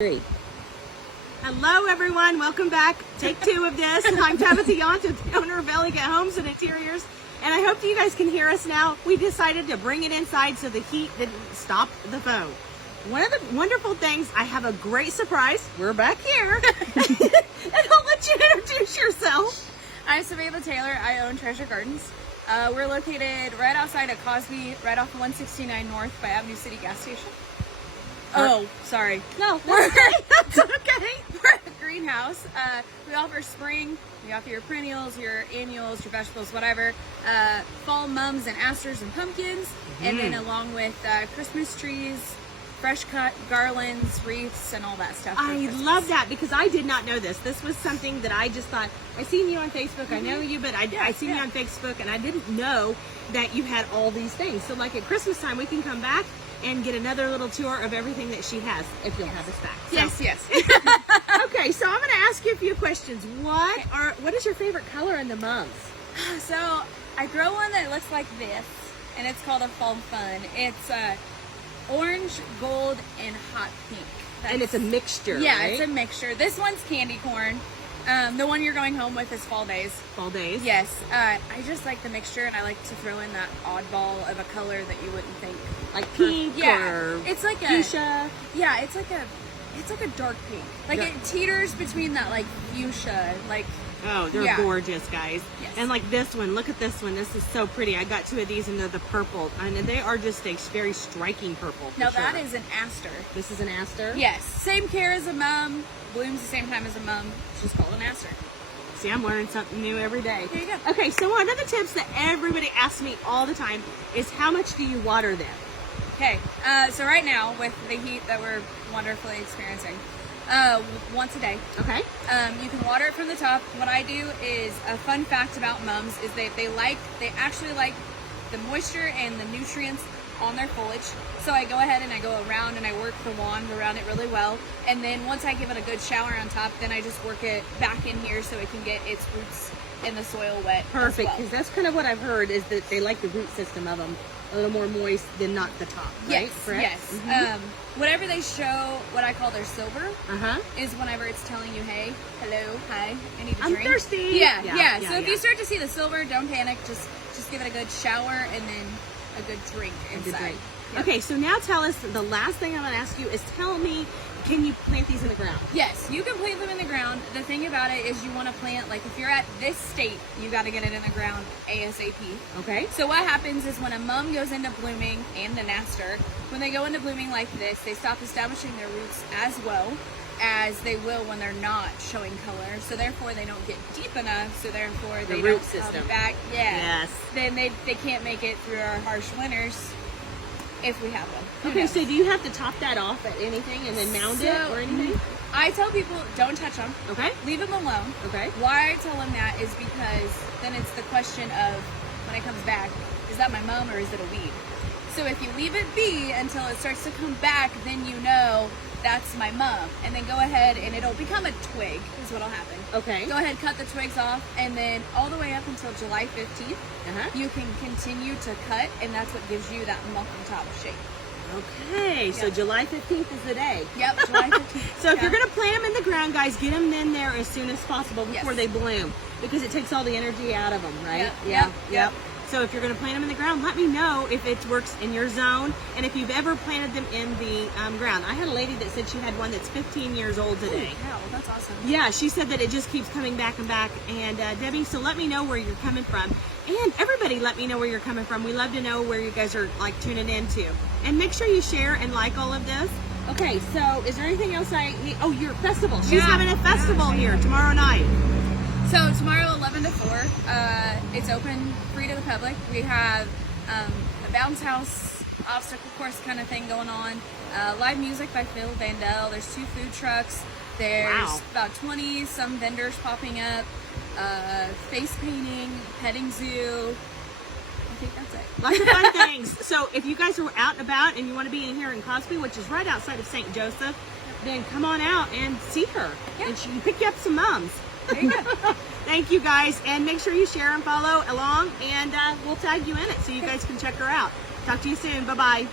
3. Hello everyone, welcome back. Take 2 of this. I'm Tabitha Yonta, the owner of Elegant Homes and Interiors, and I hope you guys can hear us now. We decided to bring it inside so the heat didn't stop the phone. One of the wonderful things, I have a great surprise. We're back here. And I'll let you introduce yourself. I'm Samantha Taylor. I own Treasure Gardens. We're located right outside of Cosby, right off of 169 North by Avenue City gas station. Oh, sorry. No, that's okay. We're a greenhouse. We offer spring, we offer your perennials, your annuals, your vegetables, whatever. Fall mums and asters and pumpkins. And then along with Christmas trees, fresh cut garlands, wreaths, and all that stuff. I love that because I did not know this. This was something that I just thought, I seen you on Facebook, I know you, but I seen you on Facebook and I didn't know that you had all these things. So like at Christmas time, we can come back and get another little tour of everything that she has, if you'll have us back. So. Yes. Okay, so I'm going to ask you a few questions. What is your favorite color in the mums? So I grow one that looks like this, and it's called a Fall Fun. It's orange, gold, and hot pink. And it's a mixture, Yeah, right? it's a mixture. This one's candy corn. The one you're going home with is Fall Days. Fall Days? Yes. I just like the mixture, and I like to throw in that oddball of a color that you wouldn't think. Like pink or it's like fuchsia? Yeah, it's like a dark pink. Like it teeters between that like fuchsia, like. Oh, they're gorgeous, guys. Yes. And like this one, look at this one. This is so pretty. I got 2 of these and they're the purple. And they are just a very striking purple. Now that is an aster. This is an aster? Yes. Same care as a mum. Blooms the same time as a mum. She's called an aster. See, I'm learning something new every day. There you go. Okay, so one of the tips that everybody asks me all the time is how much do you water them? Okay, so right now with the heat that we're wonderfully experiencing, once a day. Okay. You can water it from the top. What I do is, a fun fact about mums is they actually like the moisture and the nutrients on their foliage. So I go ahead and I go around and I work the wand around it really well. And then once I give it a good shower on top, then I just work it back in here so it can get its roots in the soil wet. Perfect, because that's kind of what I've heard is that they like the root system of them a little more moist than not the top, right? Yes, Correct? yes. Mm-hmm. Whenever they show what I call their silver, Uh-huh. is whenever it's telling you, hey, hello, hi, I need a I'm drink. thirsty. Yeah. So if you start to see the silver, don't panic. Just give it a good shower and then a good drink inside. Yep. Okay, so now tell us, the last thing I'm going to ask you is tell me, can you plant these in the ground? Yes, you can plant them in the ground. The thing about it is you want to plant, like if you're at this state, you got to get it in the ground ASAP. Okay. So what happens is when a mum goes into blooming and an aster, when they go into blooming like this, they stop establishing their roots as well as they will when they're not showing color. So therefore they don't get deep enough, so therefore they root don't system. come back. Yeah. Yes. Then they can't make it through our harsh winters if we have them. Who Okay, knows? so do you have to top that off at anything and then mound it or anything? I tell people, don't touch them. Okay. Leave them alone. Okay. Why I tell them that is because then it's the question of, when it comes back, is that my mum or is it a weed? So if you leave it be until it starts to come back, then you know that's my mum. And then go ahead and it'll become a twig is what'll happen. Okay. Go ahead, cut the twigs off, and then all the way up until July 15th, Uh-huh. you can continue to cut, and that's what gives you that muffin top shape. Okay, so July 15th is the day. Yep, July 15th. So if you're going to plant them in the ground, guys, get them in there as soon as possible before Yes. they bloom because it takes all the energy out of them, right? Yep. So if you're going to plant them in the ground, let me know if it works in your zone and if you've ever planted them in the ground. I had a lady that said she had one that's 15 years old today. Wow, that's awesome. Yeah, she said that it just keeps coming back and back. And Debbie, so let me know where you're coming from. And everybody let me know where you're coming from. We love to know where you guys are like tuning into. And make sure you share and like all of this. Okay, so is there anything else I need? Oh, your festival. She's having a festival here tomorrow night. So tomorrow, 11 to 4, it's open, free to the public. We have a bounce house, obstacle course kind of thing going on. Live music by Phil Vandell. There's 2 food trucks. There's about 20 some vendors popping up. Face painting, petting zoo. I think that's it. Lots of fun things. So if you guys are out and about and you want to be in here in Cosby, which is right outside of St. Joseph, then come on out and see her. Yeah. And she can pick you up some mums. There you go. Thank you guys. And make sure you share and follow along and we'll tag you in it so you guys can check her out. Talk to you soon. Bye-bye.